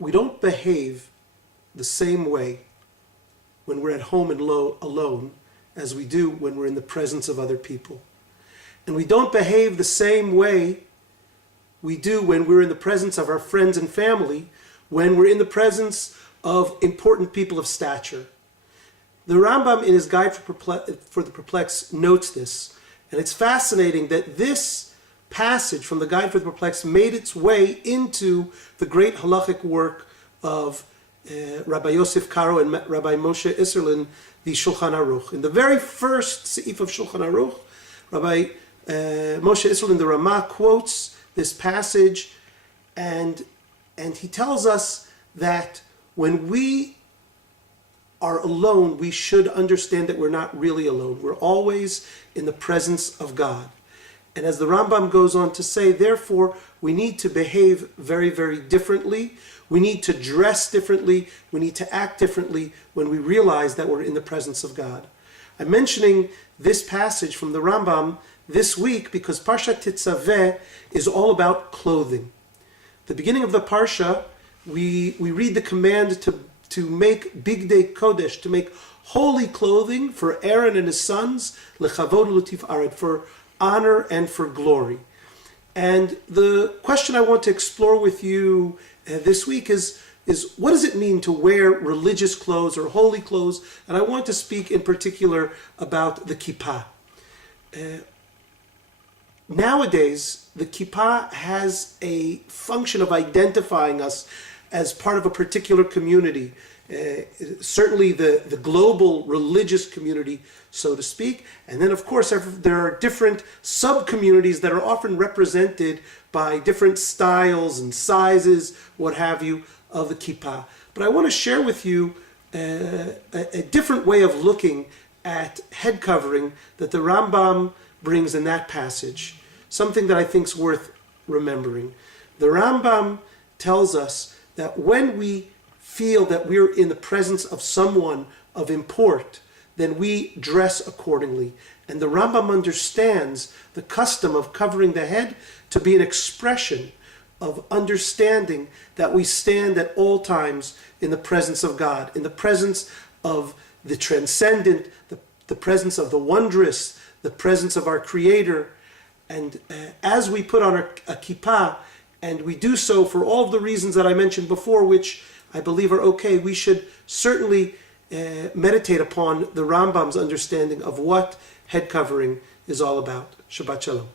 we don't behave the same way when we're at home and alone as we do when we're in the presence of other people. And we don't behave the same way we do when we're in the presence of our friends and family, when we're in the presence of important people of stature. The Rambam in his Guide for the Perplexed notes this, and it's fascinating that this passage from the Guide for the Perplexed made its way into the great halachic work of Rabbi Yosef Karo and Rabbi Moshe Isserlin, the Shulchan Aruch. In the very first seif of Shulchan Aruch, Rabbi Moshe Isserlin, the Ramah, quotes this passage, and he tells us that when we are alone, we should understand that we're not really alone. We're always in the presence of God. And as the Rambam goes on to say, therefore, we need to behave very, very differently. We need to dress differently. We need to act differently when we realize that we're in the presence of God. I'm mentioning this passage from the Rambam this week because Parashat Titzave is all about clothing. The beginning of the Parsha, we read the command to make Bigdei Kodesh, to make holy clothing for Aaron and his sons, lechavod u'letif'aret, for honor and for glory. And the question I want to explore with you this week is what does it mean to wear religious clothes or holy clothes? And I want to speak in particular about the kippah. Nowadays, the kippah has a function of identifying us as part of a particular community, certainly the global religious community, so to speak. And then, of course, there are different sub-communities that are often represented by different styles and sizes, what have you, of the kippah. But I want to share with you a different way of looking at head covering that the Rambam brings in that passage, something that I think is worth remembering. The Rambam tells us that when we feel that we're in the presence of someone of import, then we dress accordingly. And the Rambam understands the custom of covering the head to be an expression of understanding that we stand at all times in the presence of God, in the presence of the transcendent, the presence of the wondrous, the presence of our Creator. And as we put on a kippah, and we do so for all of the reasons that I mentioned before, which I believe are okay, we should certainly meditate upon the Rambam's understanding of what head covering is all about. Shabbat Shalom.